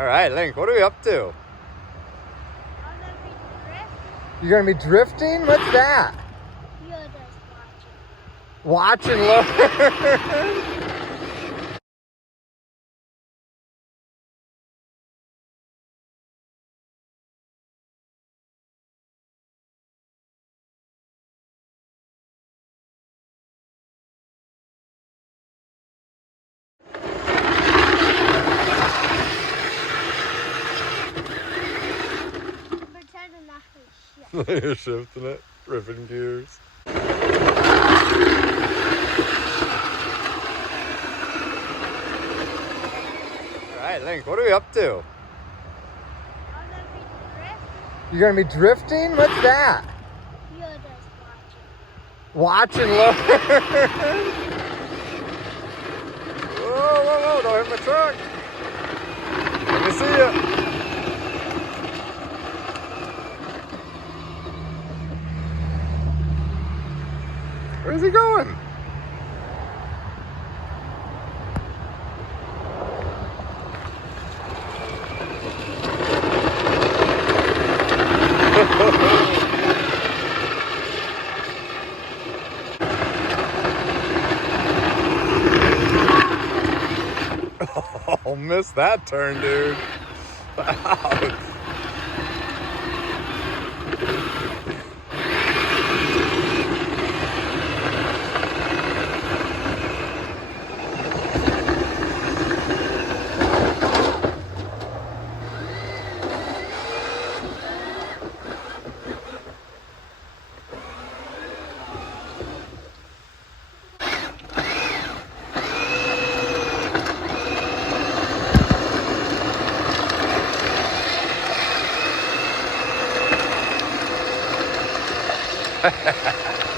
All right, Link, what are we up to? I'm gonna be drifting. You're gonna be drifting? What's that? You're just watching. Watching, look. I'm pretending not to shift. You're shifting it, ripping gears. All right, Link, what are we up to? I'm gonna be drifting. You're gonna be drifting? What's that? You're just watching. Watching, look. Whoa, whoa, whoa, don't hit my truck. Let me see you. Where's he going? Oh, missed that turn, dude. Ouch. Ha ha ha.